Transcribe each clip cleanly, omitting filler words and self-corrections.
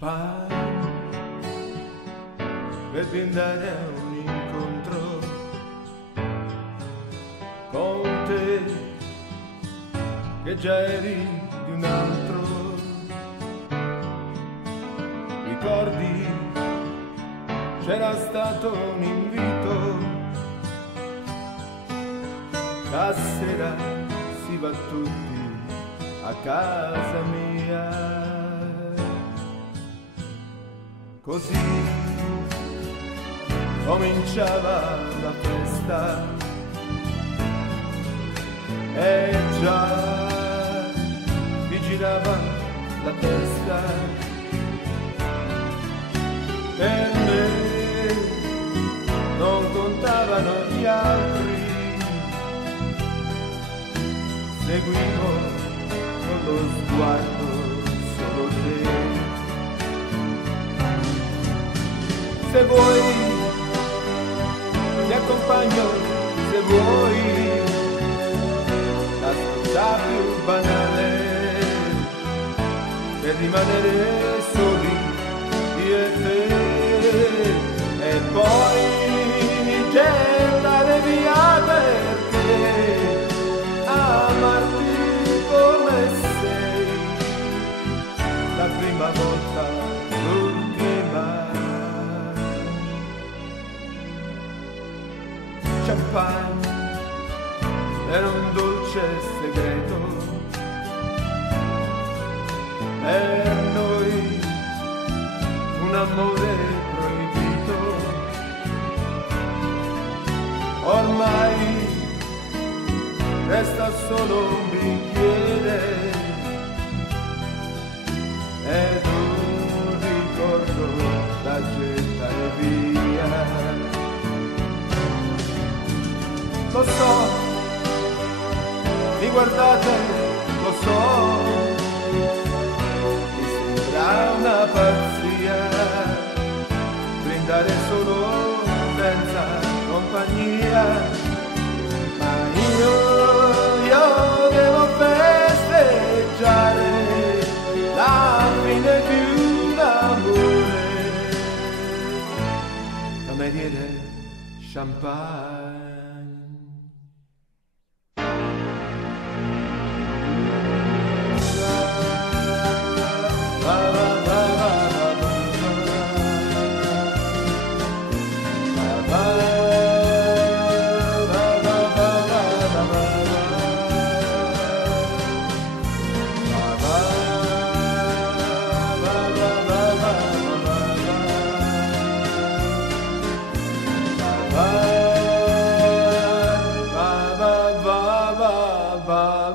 champagne per brindare a un incontro con te che già eri di un altro. Ricordi, c'era stato un invito, stasera si va tutti a casa mia. Così cominciava la festa e già ti girava la testa. Per me non contavano gli altri, seguivo con lo sguardo solo te. Se vuoi ti accompagno, se vuoi la strada più banale per rimanere soli io e te, e poi gettare via, perché amarti come sei la prima volta, l'ultima. Champagne era un dolce segreto per noi, un amore proibito. Ormai resta solo un bicchiere ed un ricordo da gettare via. Lo so, mi guardate, lo so, mi sembra una pazzia brindare solo senza compagnia, ma io devo festeggiare la fine di un amore, cameriere champagne.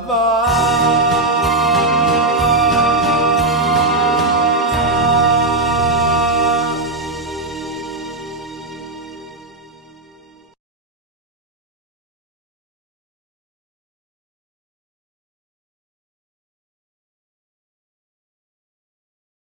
Bye.